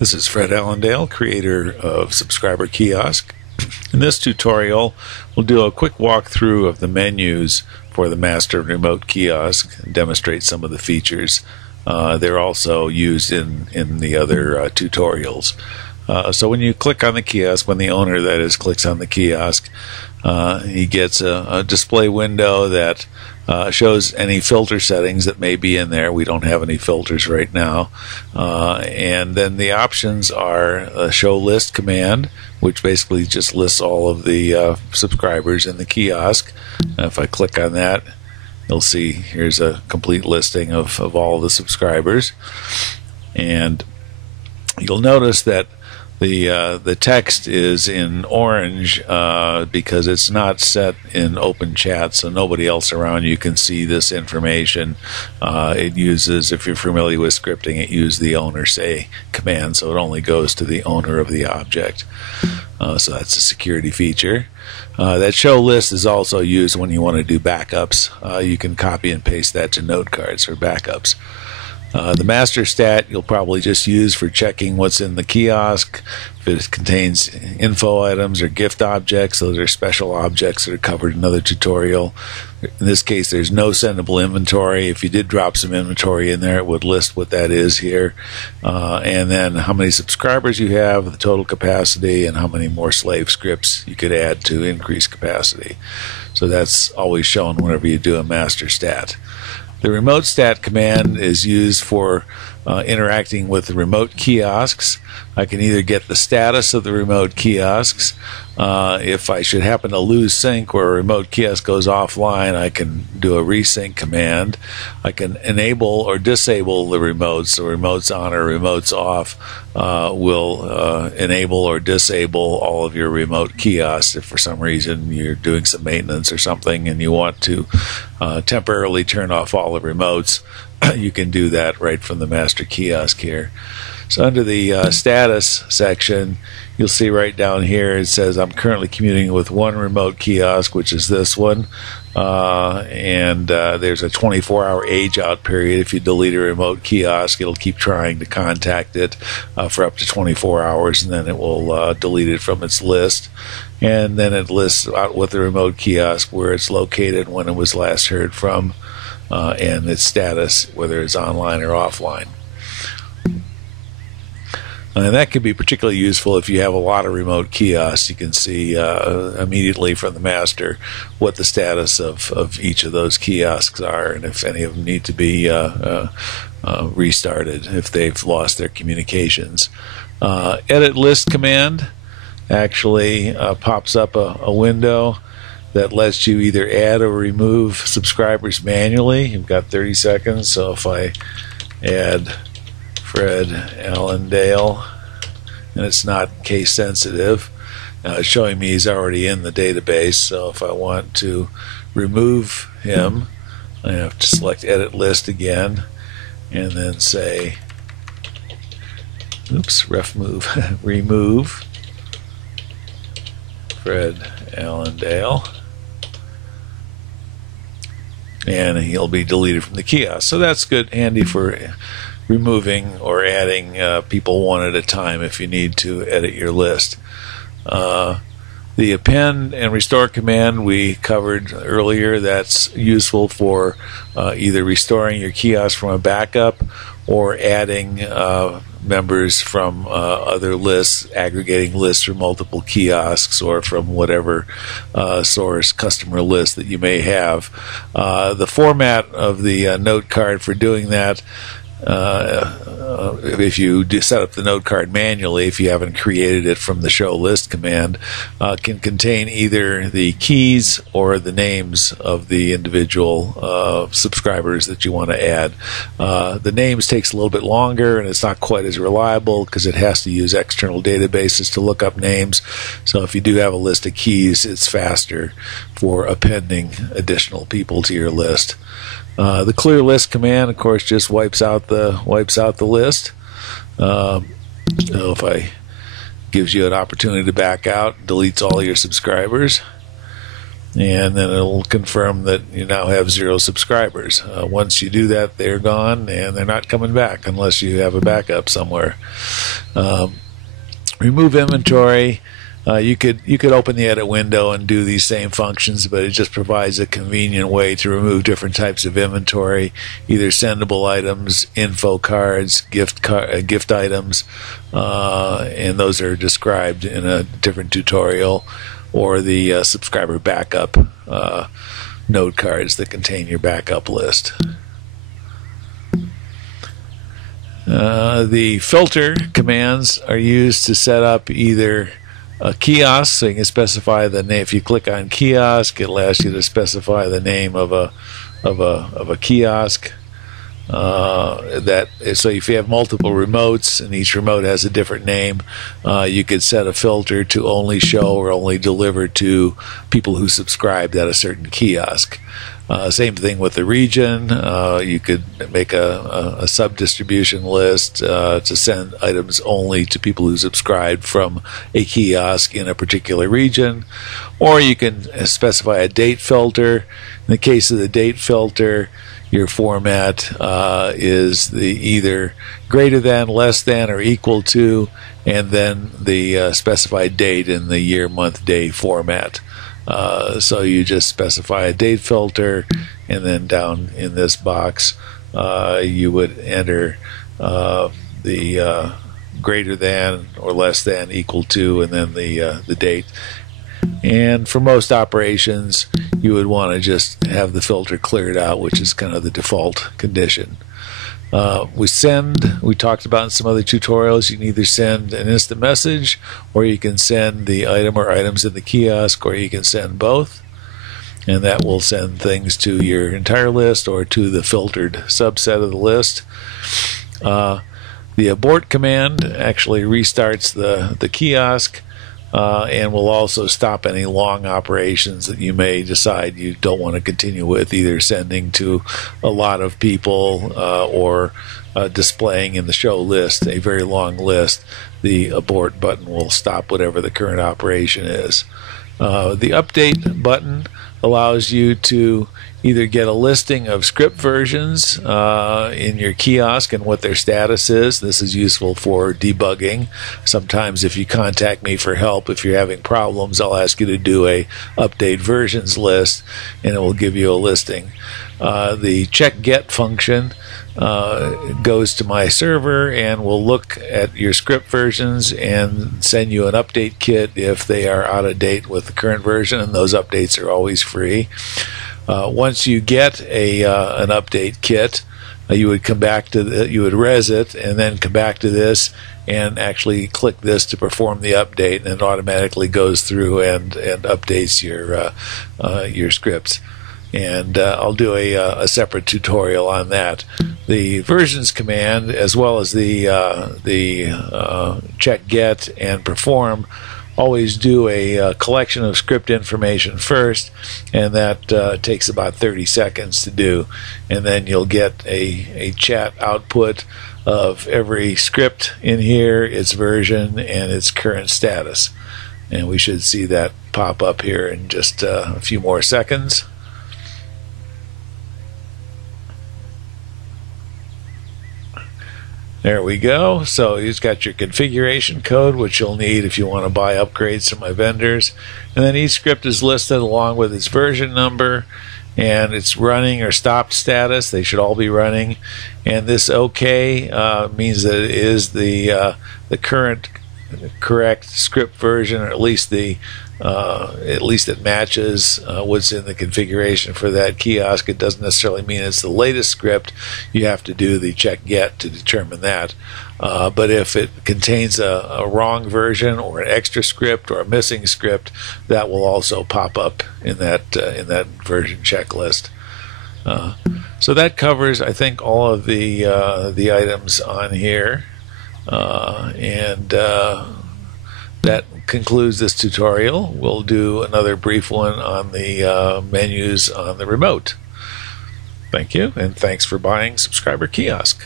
This is Fred Allendale, creator of Subscriber Kiosk. In this tutorial, we'll do a quick walkthrough of the menus for the Master Remote Kiosk and demonstrate some of the features. They're also used in the other tutorials. So when you click on the kiosk, when the owner, that is, clicks on the kiosk, he gets a display window that shows any filter settings that may be in there. We don't have any filters right now. And then the options are a show list command, which basically just lists all of the subscribers in the kiosk. If I click on that, you'll see here's a complete listing of all the subscribers. And you'll notice that the text is in orange because it's not set in open chat, so nobody else around you can see this information. It uses, if you're familiar with scripting, it uses the owner say command, so it only goes to the owner of the object. So that's a security feature. That show list is also used when you want to do backups. You can copy and paste that to note cards for backups. The master stat you'll probably just use for checking what's in the kiosk. If it contains info items or gift objects, those are special objects that are covered in another tutorial. In this case, there's no sendable inventory. If you did drop some inventory in there, it would list what that is here. And then how many subscribers you have, the total capacity, and how many more slave scripts you could add to increase capacity. So that's always shown whenever you do a master stat. The remote stat command is used for interacting with the remote kiosks. I can either get the status of the remote kiosks. If I should happen to lose sync or a remote kiosk goes offline, I can do a resync command. I can enable or disable the remotes. So remotes on or remotes off will enable or disable all of your remote kiosks. If for some reason you're doing some maintenance or something and you want to temporarily turn off all the remotes, you can do that right from the Master Kiosk here. So under the status section, you'll see right down here it says I'm currently commuting with one remote kiosk, which is this one, and there's a 24-hour age-out period. If you delete a remote kiosk, it'll keep trying to contact it for up to 24 hours, and then it will delete it from its list. And then it lists out with the remote kiosk where it's located, when it was last heard from, and its status, whether it's online or offline. And that can be particularly useful if you have a lot of remote kiosks. You can see immediately from the master what the status of each of those kiosks are, and if any of them need to be restarted if they've lost their communications. Edit list command actually pops up a window that lets you either add or remove subscribers manually. You've got 30 seconds, so if I add Fred Allendale, and it's not case sensitive, it's showing me he's already in the database. So if I want to remove him, I have to select edit list again and then say remove Fred Allendale, and he'll be deleted from the kiosk. So that's good, handy for removing or adding people one at a time if you need to edit your list. The append and restore command we covered earlier. That's useful for either restoring your kiosk from a backup or adding members from other lists, aggregating lists from multiple kiosks or from whatever source customer list that you may have. The format of the note card for doing that, if you do set up the note card manually, if you haven't created it from the show list command, can contain either the keys or the names of the individual subscribers that you want to add. The names takes a little bit longer, and it's not quite as reliable because it has to use external databases to look up names. So if you do have a list of keys, it's faster for appending additional people to your list. The clear list command, of course, just wipes out the list. So if gives you an opportunity to back out, deletes all your subscribers. and then it'll confirm that you now have 0 subscribers. Once you do that, they're gone and they're not coming back unless you have a backup somewhere. Remove inventory. You could open the edit window and do these same functions, but it just provides a convenient way to remove different types of inventory, either sendable items, info cards, gift items, and those are described in a different tutorial, or the subscriber backup note cards that contain your backup list. The filter commands are used to set up either a kiosk, so you can specify the name. If you click on kiosk, it'll ask you to specify the name of a kiosk. So if you have multiple remotes and each remote has a different name, you could set a filter to only show or only deliver to people who subscribed at a certain kiosk. Same thing with the region. You could make a sub-distribution list to send items only to people who subscribe from a kiosk in a particular region. Or you can specify a date filter. In the case of the date filter, your format is the either greater than, less than, or equal to, and then the specified date in the year, month, day format. So you just specify a date filter, and then down in this box you would enter the greater than or less than, equal to, and then the date. And for most operations, you would want to just have the filter cleared out, which is kind of the default condition. We talked about in some other tutorials, you can either send an instant message, or you can send the item or items in the kiosk, or you can send both, and that will send things to your entire list or to the filtered subset of the list. The abort command actually restarts the kiosk, and will also stop any long operations that you may decide you don't want to continue with, either sending to a lot of people or displaying in the show list a very long list. The abort button will stop whatever the current operation is. The update button allows you to either get a listing of script versions in your kiosk and what their status is. This is useful for debugging. Sometimes if you contact me for help, if you're having problems, I'll ask you to do a update versions list, and it will give you a listing. The check get function goes to my server and will look at your script versions and send you an update kit if they are out of date with the current version, and those updates are always free. Once you get an update kit, you would come back to you would res it and then come back to this and actually click this to perform the update, and it automatically goes through and updates your scripts. And I'll do a separate tutorial on that. The versions command, as well as the check get and perform, always do a collection of script information first, and that takes about 30 seconds to do, and then you'll get a chat output of every script in here, its version, and its current status. And we should see that pop up here in just a few more seconds. There we go. So you've got your configuration code, which you'll need if you want to buy upgrades from my vendors. And then each script is listed along with its version number and its running or stopped status. They should all be running. And this OK means that it is the correct script version, or at least it matches what's in the configuration for that kiosk. It doesn't necessarily mean it's the latest script. You have to do the check get to determine that. But if it contains a wrong version or an extra script or a missing script, that will also pop up in that version checklist. So that covers, I think, all of the items on here, that concludes this tutorial. We'll do another brief one on the menus on the remote. Thank you, and thanks for buying Subscriber Kiosk.